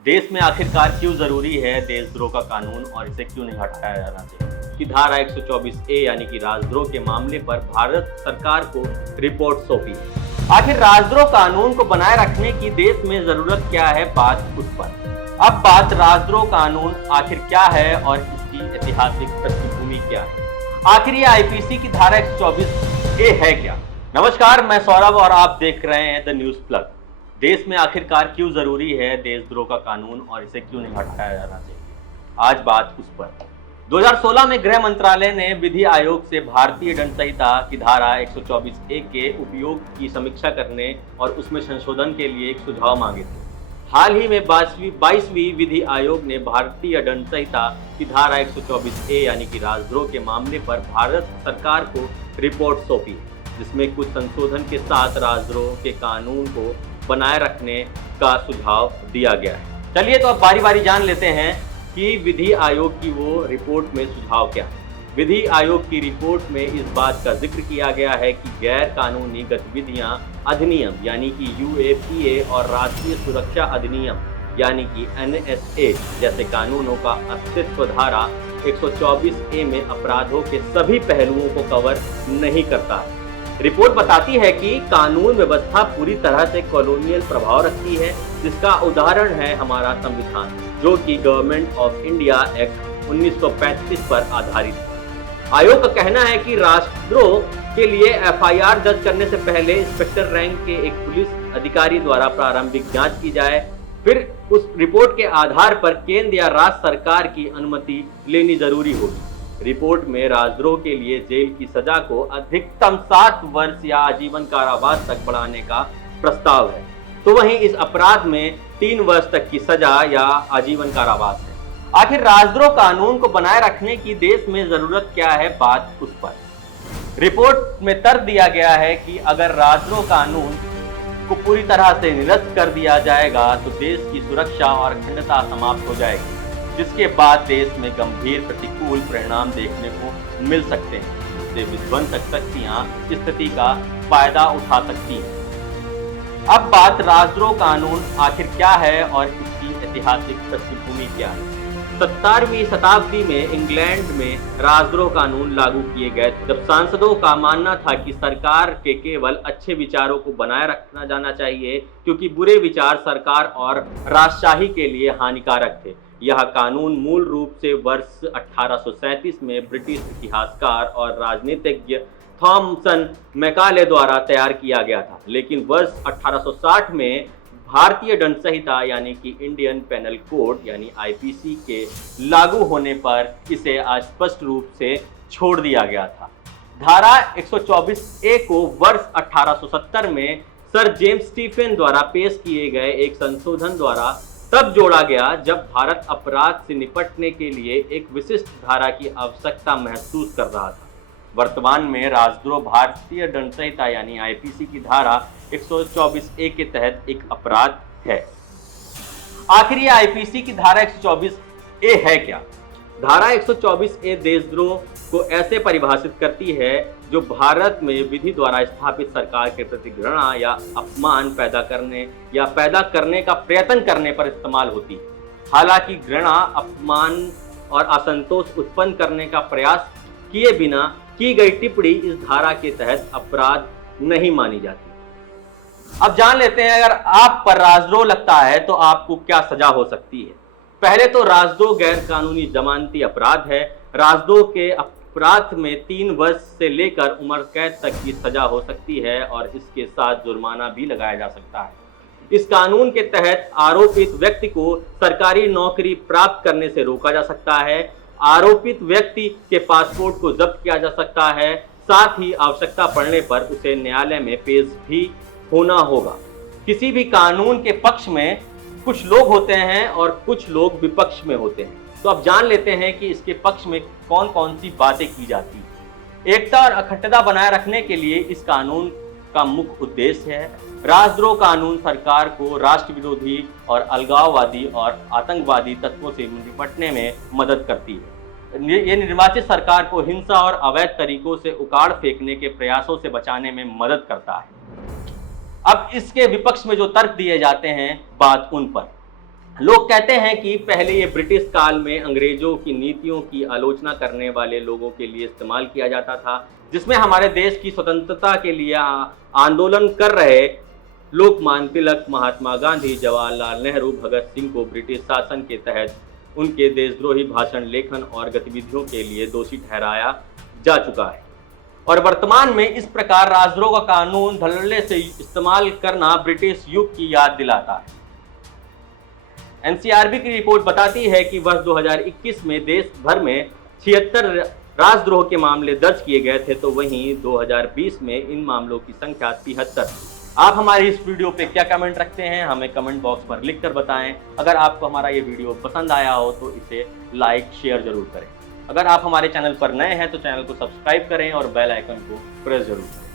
देश में आखिरकार क्यों जरूरी है देशद्रोह का कानून और इसे क्यों नहीं हटाया जाना चाहिए कि धारा 124A यानी कि राजद्रोह के मामले पर भारत सरकार को रिपोर्ट सौंपी। आखिर राजद्रोह कानून को बनाए रखने की देश में जरूरत क्या है, बात उस पर। अब बात राजद्रोह कानून आखिर क्या है और इसकी ऐतिहासिक पृष्ठभूमि क्या है। आखिर ये आईपीसी की धारा 124A है क्या। नमस्कार, मैं सौरभ और आप देख रहे हैं द न्यूज प्लग। देश में आखिरकार क्यों जरूरी है देशद्रोह का कानून और इसे क्यों नहीं हटाया जाना चाहिए, आज बात उस पर। 2016 में गृह मंत्रालय ने विधि आयोग से भारतीय दंड संहिता की धारा 124A के उपयोग की समीक्षा करने और उसमें संशोधन के लिए एक सुझाव मांगे थे। हाल ही में 22वीं विधि आयोग ने भारतीय दंड संहिता की धारा 124A यानी कि राजद्रोह के मामले पर भारत सरकार को रिपोर्ट सौंपी, जिसमें कुछ संशोधन के साथ राजद्रोह के कानून को बनाए रखने का सुझाव दिया गया है। चलिए तो अब बारी बारी जान लेते हैं कि विधि आयोग की वो रिपोर्ट में सुझाव क्या है। विधि आयोग की रिपोर्ट में इस बात का जिक्र किया गया है कि गैर कानूनी गतिविधियां अधिनियम यानी कि UAPA और राष्ट्रीय सुरक्षा अधिनियम यानी कि NSA जैसे कानूनों का अस्तित्व धारा 124A में अपराधों के सभी पहलुओं को कवर नहीं करता है। रिपोर्ट बताती है कि कानून व्यवस्था पूरी तरह से कॉलोनियल प्रभाव रखती है, जिसका उदाहरण है हमारा संविधान, जो कि गवर्नमेंट ऑफ इंडिया एक्ट 1935 पर आधारित है। आयोग का कहना है कि राष्ट्रद्रोह के लिए FIR दर्ज करने से पहले इंस्पेक्टर रैंक के एक पुलिस अधिकारी द्वारा प्रारंभिक जांच की जाए, फिर उस रिपोर्ट के आधार पर केंद्र या राज्य सरकार की अनुमति लेनी जरूरी होगी। रिपोर्ट में राजद्रोह के लिए जेल की सजा को अधिकतम 7 वर्ष या आजीवन कारावास तक बढ़ाने का प्रस्ताव है, तो वहीं इस अपराध में 3 वर्ष तक की सजा या आजीवन कारावास है। आखिर राजद्रोह कानून को बनाए रखने की देश में जरूरत क्या है, बात उस पर। रिपोर्ट में तर्क दिया गया है कि अगर राजद्रोह कानून को पूरी तरह से निरस्त कर दिया जाएगा तो देश की सुरक्षा और अखंडता समाप्त हो जाएगी, जिसके बाद देश में गंभीर प्रतिकूल परिणाम देखने को मिल सकते हैं, जिससे विध्वंसक शक्तियां स्थिति का फायदा उठा सकती हैं। अब बात राजद्रोह कानून आखिर क्या है और इसकी ऐतिहासिक पृष्ठभूमि क्या है। 17वीं शताब्दी में इंग्लैंड में राजद्रोह कानून लागू किए गए, जब सांसदों का मानना था कि सरकार के केवल अच्छे विचारों को बनाए रखना जाना चाहिए, क्योंकि बुरे विचार सरकार और राजशाही के लिए हानिकारक थे। यह कानून मूल रूप से वर्ष 1837 में ब्रिटिश इतिहासकार और राजनीतिज्ञ थॉमसन मैकाले द्वारा तैयार किया गया था, लेकिन वर्ष 1860 में भारतीय दंड संहिता यानी कि इंडियन पेनल कोड यानी IPC के लागू होने पर इसे अस्पष्ट रूप से छोड़ दिया गया था। धारा 124A को वर्ष 1870 में सर जेम्स स्टीफेन द्वारा पेश किए गए एक संशोधन द्वारा तब जोड़ा गया, जब भारत अपराध से निपटने के लिए एक विशिष्ट धारा की आवश्यकता महसूस कर रहा था। वर्तमान में राजद्रोह भारतीय दंड संहिता यानी IPC की धारा 124A के तहत एक अपराध है। आखिर ये IPC की धारा 124A है क्या। धारा 124A देशद्रोह को ऐसे परिभाषित करती है जो भारत में विधि द्वारा स्थापित सरकार के प्रति घृणा या अपमान पैदा करने का प्रयत्न करने पर इस्तेमाल होती है। हालांकि घृणा, अपमान और असंतोष उत्पन्न करने का प्रयास किए बिना की गई टिप्पणी इस धारा के तहत अपराध नहीं मानी जाती। अब जान लेते हैं, अगर आप पर राजद्रोह लगता है तो आपको क्या सजा हो सकती है। पहले तो राजद्रोह गैर कानूनी जमानती अपराध है। राजद्रोह के अपराध में 3 वर्ष से लेकर उम्र कैद तक की सजा हो सकती है और इसके साथ जुर्माना भी लगाया जा सकता है। इस कानून के तहत आरोपित व्यक्ति को सरकारी नौकरी प्राप्त करने से रोका जा सकता है। आरोपित व्यक्ति के पासपोर्ट को जब्त किया जा सकता है। साथ ही आवश्यकता पड़ने पर उसे न्यायालय में पेश भी होना होगा। किसी भी कानून के पक्ष में कुछ लोग होते हैं और कुछ लोग विपक्ष में होते हैं, तो अब जान लेते हैं कि इसके पक्ष में कौन कौन सी बातें की जाती हैं। एकता और अखंडता बनाए रखने के लिए इस कानून का मुख्य उद्देश्य है। राजद्रोह कानून सरकार को राष्ट्र विरोधी और अलगाववादी और आतंकवादी तत्वों से निपटने में मदद करती है। ये निर्वाचित सरकार को हिंसा और अवैध तरीकों से उखाड़ फेंकने के प्रयासों से बचाने में मदद करता है। अब इसके विपक्ष में जो तर्क दिए जाते हैं, बात उन पर। लोग कहते हैं कि पहले ये ब्रिटिश काल में अंग्रेजों की नीतियों की आलोचना करने वाले लोगों के लिए इस्तेमाल किया जाता था, जिसमें हमारे देश की स्वतंत्रता के लिए आंदोलन कर रहे लोकमान्य तिलक, महात्मा गांधी, जवाहरलाल नेहरू, भगत सिंह को ब्रिटिश शासन के तहत उनके देशद्रोही भाषण, लेखन और गतिविधियों के लिए दोषी ठहराया जा चुका है। और वर्तमान में इस प्रकार राजद्रोह का कानून धड़ल्ले से इस्तेमाल करना ब्रिटिश युग की याद दिलाता है। एनसीआरबी की रिपोर्ट बताती है कि वर्ष 2021 में देश भर में 76 राजद्रोह के मामले दर्ज किए गए थे, तो वहीं 2020 में इन मामलों की संख्या 73। आप हमारी इस वीडियो पे क्या कमेंट रखते हैं, हमें कमेंट बॉक्स पर लिखकर बताएं। अगर आपको हमारा ये वीडियो पसंद आया हो तो इसे लाइक शेयर जरूर करें। अगर आप हमारे चैनल पर नए हैं तो चैनल को सब्सक्राइब करें और बेल आइकन को प्रेस जरूर करें।